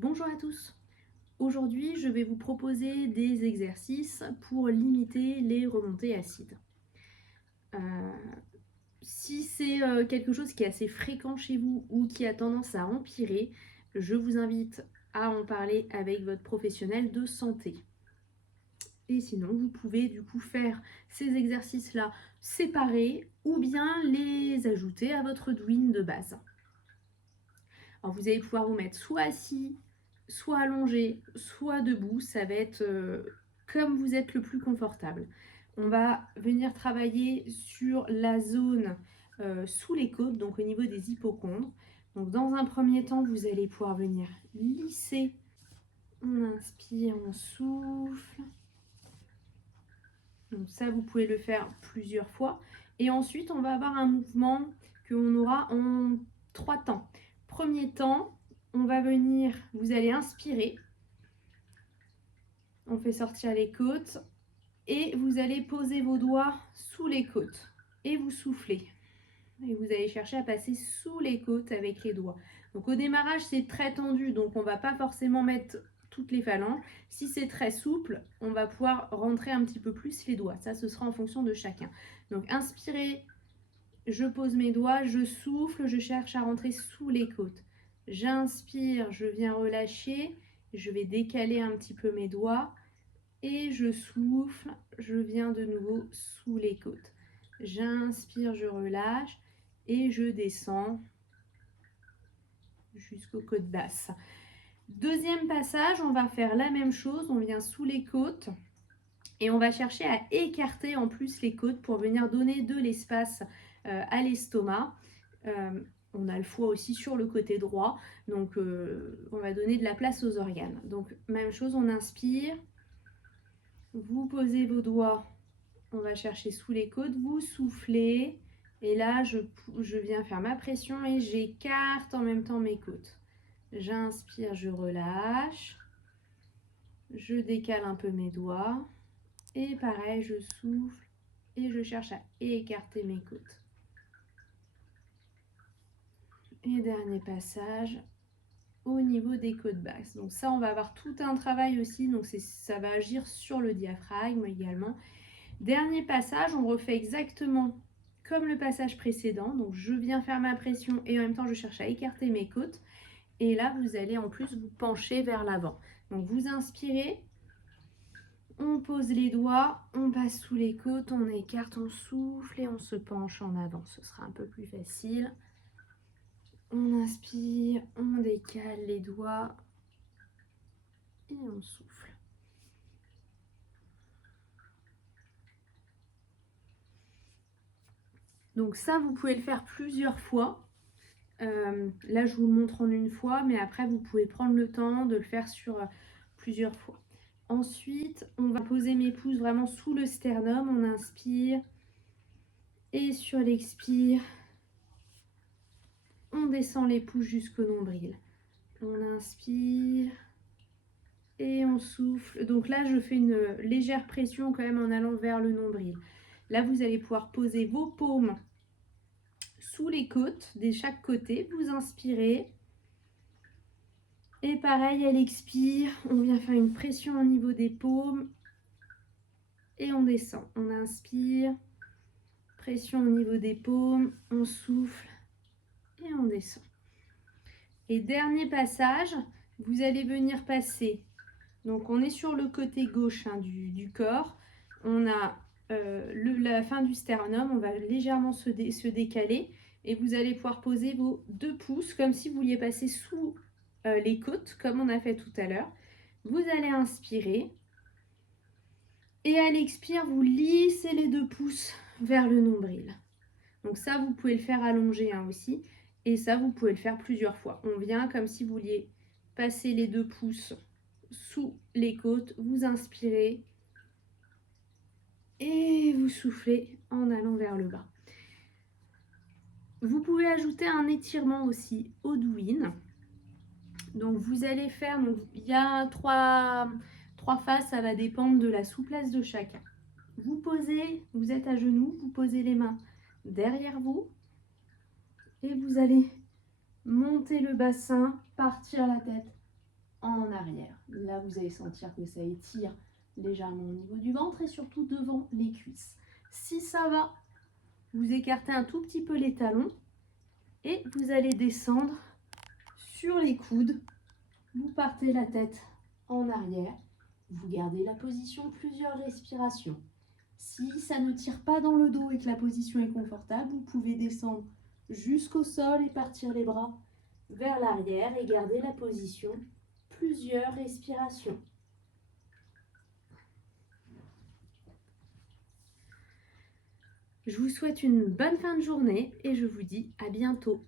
Bonjour à tous. Aujourd'hui, je vais vous proposer des exercices pour limiter les remontées acides. Euh, si c'est quelque chose qui est assez fréquent chez vous ou qui a tendance à empirer, je vous invite à en parler avec votre professionnel de santé. Et sinon, vous pouvez du coup faire ces exercices-là séparés ou bien les ajouter à votre douine de base. Alors vous allez pouvoir vous mettre soit assis, soit allongé, soit debout. Ça va être comme vous êtes le plus confortable. On va venir travailler sur la zone sous les côtes, donc au niveau des hypochondres. Donc dans un premier temps, vous allez pouvoir venir lisser. On inspire, on souffle. Donc ça, vous pouvez le faire plusieurs fois. Et ensuite, on va avoir un mouvement qu'on aura en 3 temps. Premier temps, on va venir, vous allez inspirer. On fait sortir les côtes. Et vous allez poser vos doigts sous les côtes. Et vous soufflez. Et vous allez chercher à passer sous les côtes avec les doigts. Donc au démarrage, c'est très tendu, donc on ne va pas forcément mettre toutes les phalanges. Si c'est très souple, on va pouvoir rentrer un petit peu plus les doigts. Ça, ce sera en fonction de chacun. Donc inspirez, je pose mes doigts, je souffle, je cherche à rentrer sous les côtes. J'inspire, je viens relâcher, je vais décaler un petit peu mes doigts. Et je souffle, je viens de nouveau sous les côtes. J'inspire, je relâche et je descends jusqu'aux côtes basses. Deuxième passage, on va faire la même chose. On vient sous les côtes et on va chercher à écarter en plus les côtes pour venir donner de l'espace à l'estomac. On a le foie aussi sur le côté droit, donc on va donner de la place aux organes. Donc même chose, on inspire, vous posez vos doigts, on va chercher sous les côtes, vous soufflez, et là je viens faire ma pression et j'écarte en même temps mes côtes. J'inspire, je relâche, je décale un peu mes doigts, et pareil, je souffle et je cherche à écarter mes côtes. Et dernier passage au niveau des côtes basses. Donc ça, on va avoir tout un travail aussi, donc ça va agir sur le diaphragme également. Dernier passage, on refait exactement comme le passage précédent. Donc je viens faire ma pression et en même temps je cherche à écarter mes côtes. Et là, vous allez en plus vous pencher vers l'avant. Donc vous inspirez, on pose les doigts, on passe sous les côtes, on écarte, on souffle et on se penche en avant. Ce sera un peu plus facile. On inspire, on décale les doigts et on souffle. Donc ça, vous pouvez le faire plusieurs fois. Là, je vous le montre en une fois, mais après, vous pouvez prendre le temps de le faire sur plusieurs fois. Ensuite, on va poser mes pouces vraiment sous le sternum. On inspire et sur l'expire, on descend les pouces jusqu'au nombril. On inspire et on souffle. Donc là, je fais une légère pression quand même en allant vers le nombril. Là, vous allez pouvoir poser vos paumes sous les côtes de chaque côté. Vous inspirez. Et pareil, elle expire. On vient faire une pression au niveau des paumes. Et on descend. On inspire. Pression au niveau des paumes. On souffle. Et on descend. Et dernier passage, vous allez venir passer. Donc on est sur le côté gauche du corps. On a la fin du sternum. On va légèrement se décaler. Et vous allez pouvoir poser vos 2 pouces comme si vous vouliez passer sous les côtes, comme on a fait tout à l'heure. Vous allez inspirer. Et à l'expire, vous lissez les 2 pouces vers le nombril. Donc ça, vous pouvez le faire allongé aussi. Et ça, vous pouvez le faire plusieurs fois. On vient comme si vous vouliez passer les 2 pouces sous les côtes. Vous inspirez. Et vous soufflez en allant vers le bas. Vous pouvez ajouter un étirement aussi au douine. Donc vous allez faire, donc, il y a trois phases, ça va dépendre de la souplesse de chacun. Vous posez, vous êtes à genoux, vous posez les mains derrière vous et vous allez monter le bassin, partir la tête en arrière. Là, vous allez sentir que ça étire légèrement au niveau du ventre et surtout devant les cuisses. Si ça va, vous écartez un tout petit peu les talons et vous allez descendre sur les coudes. Vous partez la tête en arrière. Vous gardez la position plusieurs respirations. Si ça ne tire pas dans le dos et que la position est confortable, vous pouvez descendre jusqu'au sol et partir les bras vers l'arrière et garder la position plusieurs respirations. Je vous souhaite une bonne fin de journée et je vous dis à bientôt.